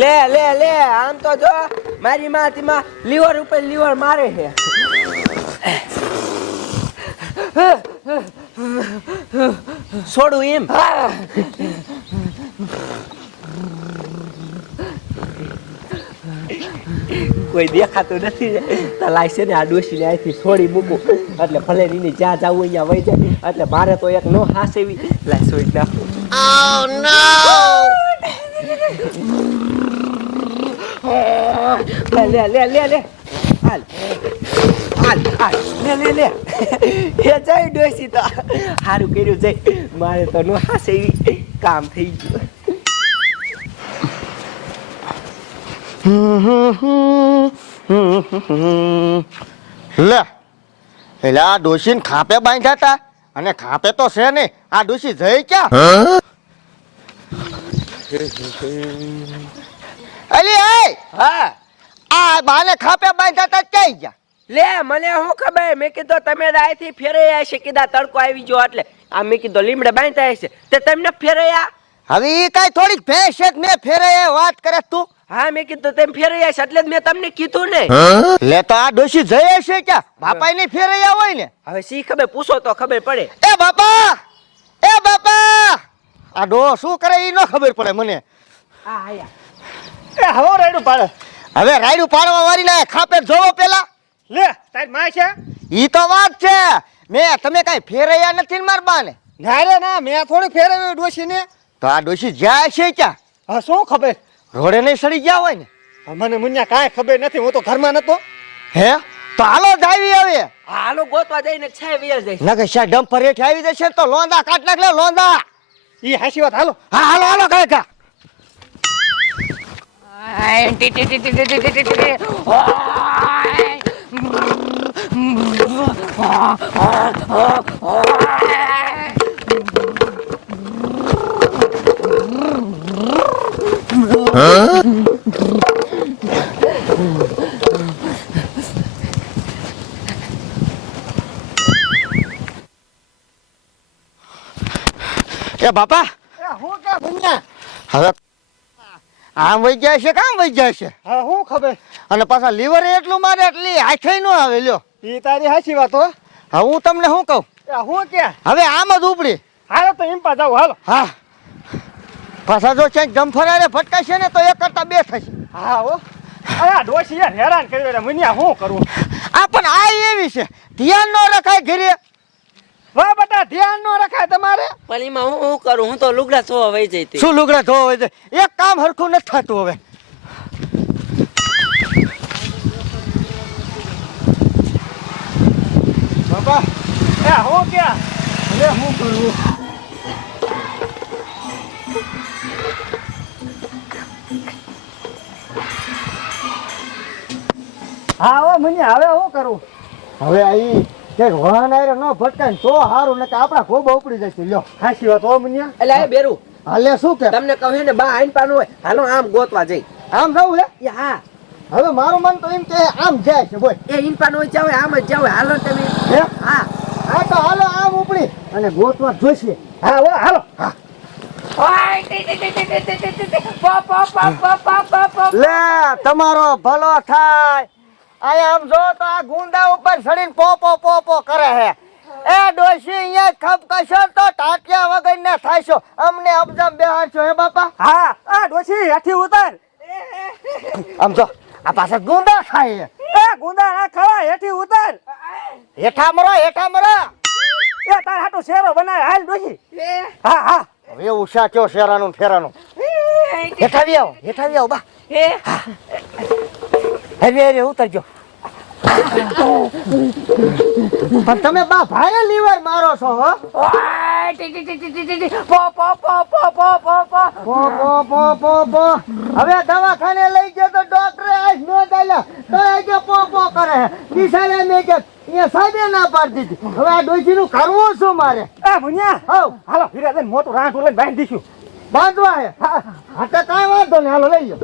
લે લે લે આમ તો જો મારી માં લીવર ઉપર લીવર મારે છે. છોડું એમ કોઈ દેખાતું નથી લાય છે ને આ ડોશીને અહીંથી છોડી મૂકું એટલે ભલે એને જ્યાં જવું અહીંયા વહી જાય એટલે મારે તો એક નો હાસ એવી લાય છોડી નાખું. લે લે લે લે હાલ હાલ હાલ લે લે લે એ જઈ ડોશી તો સારું કર્યું જઈ મારે તો નો હાસ એવી કામ થઈ ગયું. લે એટલે આ ડોશીને ખાપે બાંધ્યા હતા અને ખાપે તો છે નહીં. આ ડોશી જઈ ક્યાં? અલી એ હા આ બાને ખાપે બાંધ્યા હતા ક્યાં ગયા? લે મને શું ખબર મેં કીધું તમે રાયથી ફેરયા છે કીધા તડકો આવી ગયો એટલે આ મેં કીધું લીમડે બાંધતા હશે તે તમને ફેરયા. હવે ઈ કઈ થોડીક ભેંસ છે મેં ફેરે વાત કરે તું? હા મેં કીધું તેમ ફેરયા છે એટલે જ મેં તમને કીધું ને. લે તો આ ડોશી જઈ છે ક્યાં? બાપાઈ નહીં ફેરયા હોય ને? હવે સી ખબર પૂછો તો ખબર પડે. એ બાપા આ ડો શું કરે ઈ નો ખબર પડે મને. હા આયા એ હવે રાયડું પાડે. હવે રાયડું પાડવા વાળી ને ખાપે જોવો પેલા. લે તારી માં છે? ઈ તો વાત છે મેં તમે કઈ ફેરયા નથી ને માર બાને? ના રે ના મેં થોડી ફેરવ્યું ડોશીને. તો આ ડોશી જાય છે ક્યાં? હા શું ખબર? રોડે નહીં સડી ગયા હોય ને? મને મુન્યા કાંઈ ખબર નથી, હું તો ઘરમાં નતો. હે તો હાલો જ આવી હવે. હાલો ગોતવા જઈને છાય વેર જાય. નકે શા ડમ્પર હેઠ આવી જશે તો લોંદા કાઢ નાખ લે લોંદા. ઈ હાચી વાત. હાલો હા હાલો હાલો કાકા. એ બાપા એ હું કે મુન્યા હવે આમ વઈ જાય છે કામ વઈ જાય છે? હા હું ખબર? અને પાછા લીવર એટલું મારે એટલી હાથે નો આવે લ્યો. ઈ તારી હાચી વાત હો. હા હું તમને શું કહું એ હું કે હવે આમ જ ઉપડી. હાલો તો ઇમ્પા જાવ. હાલો. હા પાછા જો ક્યાંક જમફરારે ભટકાશે ને તો એક કરતા બે થશે. હા હો. આ ડોશી યાર હેરાન કરી દે. મુન્યા શું કરું? આ પણ આ એવી છે ધ્યાન નો રખાય ઘરે. વાહ બટા ધ્યાન નો રખાય તમારે. પણ એમાં હું કરું હું તો લુગડા ધોવા વહી જઈ. શું લુગડા ધોવા છે? એક કામ હરખું નથી થતું હવે. બાપા એ હું કે લે હું કરું? હા હો મુન્યા હવે હું કરું? હવે આઈ કે વાહન આરે ન ભટકાય તો હારું ને કે આપડા ખોબા ઉપડી જશે લ્યો. હાચી વાત હો મુન્યા. એટલે એ બેરું હાલે શું કે તમને કહું ને બા આઈન પાનું હોય હાલો આમ ગોતવા જઈ. આમ જવું હે? એ હા હવે મારું મન તો એમ કે આમ જાય છે બોલ. એ ઈન પાનું હોય જાવ આમ જ જાવ હાલો તમે. હે હા આ તો હાલો આમ ઉપડી અને ગોતવા જોઈશે. હા હો હાલો. લે તમારો ભલો થાય. આયા આમ જો તો આ ગુંડા ઉપર ચડીને પોપો પોપો કરે હે. એ ડોશી અહીંયા ખપકશો તો ટાટિયા વગર ને થાશો. અમને અબજમ બેહાડશો હે બાપા? હા આ ડોશી હેઠી ઉતાર. આમ જો આ પાછા ગુંડા ખાય. એ ગુંદા ના ખવાય, હેઠી ઉતાર. હેઠા મરો હેઠા મરો. એ તાર હાટુ શેરો બનાય. હાલ ડોશી. હા હા હવે ઉષા કયો શેરાનું ફેરાનું. હેઠા આવી આવો બા. હવે ઉતરજો. પણ તમે બા ભાઈ લીવર મારો છો હો. હવે દવાખાને લઈ ગયો તો ડોક્ટરે આજ નો ચાલ્યા તો આજે પોપો કરે. નિશાળે મેં કે એ સાહેબે ના પાડી દીધી. હવે આ ડોશી નું કરવું શું મારે? એ મુન્યા હવ હાલો ફીરા દે મોટું રાંઠું લઈને બાંધી દઈશું. બાંધવા હે? હા તો કાંઈ વાંધો નહીં હાલો લઈ જાઓ.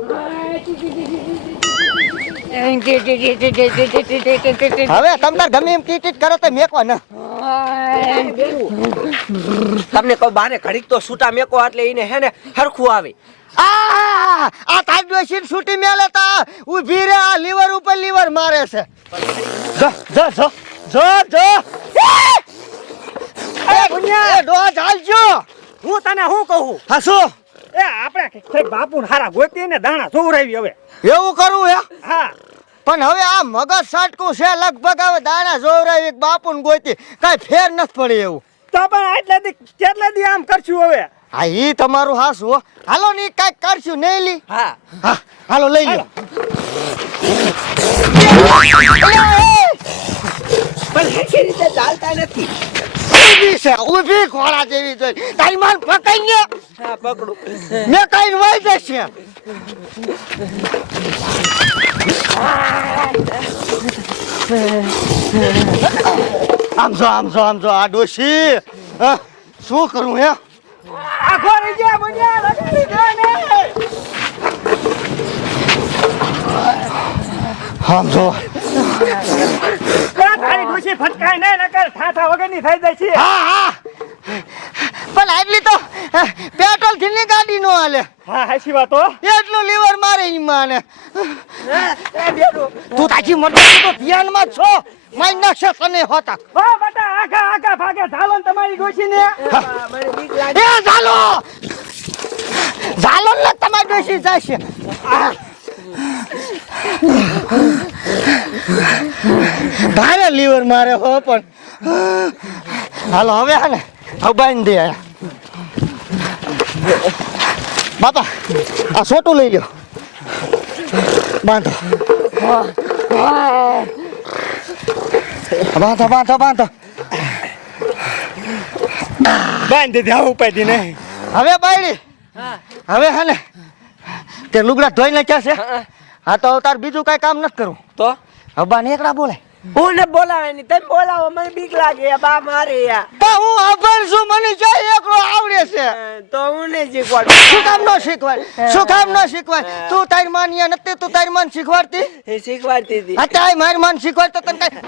હવે તમ તાર ગમે એમ ટીટ કરો તો મેકો ને તમને કહું બાને ઘડીક તો છૂટા મેકો એટલે એને હે ને હરખું આવે. આ તાર ડોશી છૂટી મેલે તા ઊભી રે આ લીવર ઉપર લીવર મારે છે જો જો જો જો જો એ ગુનિયા ડો ચાલજો હું તને શું કહું હા શું એ આપણે કઈક બાપુને હારા ગોતી ને દાણા જોવરાવી હવે. એવું કરવું હે હા પણ હવે આ મગજ સાટકું છે લગભગ હવે દાણા જોવરાવી બાપુ ને ગોતી કઈ ફેર નથી પડે એવું તો પણ આટલા દી કેટલા દી આમ કરશું હવે. હા ઈ તમારું હાસુ હો. હાલો ની કઈક કરશું નહીં લી હા હા હાલો લઈ લો પણ હેઠી રીતે ચાલતા નથી. ઊભી છે ઊભી ઘોડા જેવી જોઈ તારી માન પકડી ને હા પકડું. મેં કઈ વઈ જશે આમ જો આ ડોશી હા, શું કરું હે આખો રહી ગયા મુનિયા લગાડી દે ને. આમ જો તારી ડોશી ફટકાય ને નકર ઠાઠા વગરની થઈ જાય છે. હા પણ આટલી તો પેટ્રોલ થી ની ગાડી નો હાલે હા હાચી વાત હો. એટલું લીવર મારે ઈ માને એ બેડું તું તાજી મત તો ધ્યાનમાં છો માઈ નાખશે તને હોતા હો બેટા આગા ભાગે ઝાલો ને તમારી ડોશી ને. મને બીક લાગે. એ ઝાલો ને તમારી ડોશી જશે ભારે લીવર મારે હો પણ હાલો હવે હા ને હવે બાંધી દે આયા બાપા આ સોટું લઈ લ્યો બાંધો બાંધો બાંધો બાંધો બાંધી દીધી આવું ઉપાય ને. હવે બાયડી હવે હે ને તે લુગડા ધોઈ નાખ્યા છે હા તો તાર બીજું કઈ કામ નથી કરવું તો હબ્બા ને એકડા બોલાય હું ને બોલાવે નહીં તમે બોલાવો મને બીક લાગે બા મારે યાર. તો હું અભણ છું મને જાય એકડો આવડે છે તો હું નહીં શીખવાડું. શું કામ નો શીખવાય શું કામ નો શીખવાય તું તારી માનિયા નથી તું તારી માન શીખવાડતી એ શીખવાડતી હતી. અત્યારે મારી માન શીખવાડ તો તને કઈ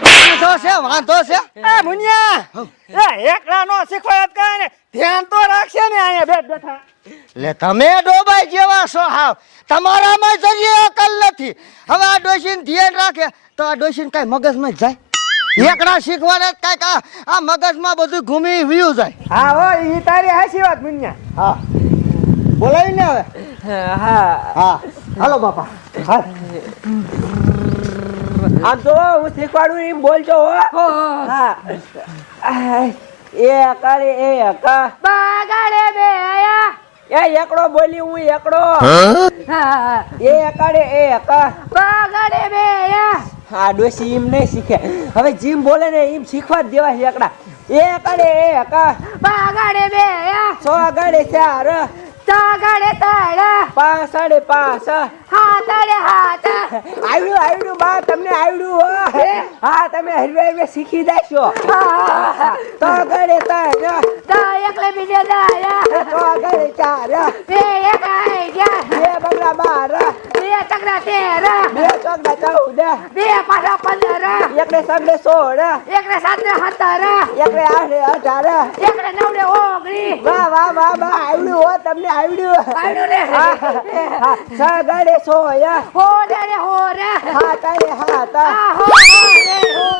વાંધો છે એ મુનિયા એ એકલા નો શીખવાય જ કાંઈ ને ધ્યાન તો રાખશે ને અહીંયા બેઠા. લે તમે ડોબાઈ જેવા છો હાવ તમારામાં જરીએ અકલ નથી હવે આ ડોશીને ધ્યાન રાખે તો આ ડોશીને કઈ મગજમાં જાય એકડા શીખવાડે કઈક આ મગજમાં બધું ઘૂમી વયું જાય હા હો ઈ તારી હાચી વાત મુનિયા. હા બોલાવી ને હવે હા હા હાલો બાપા હા આમ તો હું શીખવાડું એમ બોલજો હો. હા એ કરે એ કા બાગાડે બે આયા એ એકડો બોલી હું એકડો એ કરે એ કા બાગાડે બે આયા હા ડોસી એમ નહીં શીખે હવે જીમ બોલે ને એમ શીખવા જ દેવા છે એકડા એ કરે એ કા બાગાડે બે આયા 100 ગળે 4 તાગાડે તાડા 5 5.5 હાથડે હાથ આવડ્યું બા તમને આવડ્યું હો હા તમે હરવે હરવે શીખી જાશો તો ગળે 3 દા એકલે બીજે દાયા તો ગળે 4 બે એક આઈ ગયા 2 બગડા 12 બે તગડા 13 2 ચોકડા 14 બે પાછા 15 એકને સગડે 16 એકને 17 17 એકને 8 18 એકને 9 19 વાહ આવડ્યું હો તમને આવડ્યું આવડ્યું ને સગડે 16 હો રે હો રે હાથ આ હો રે હો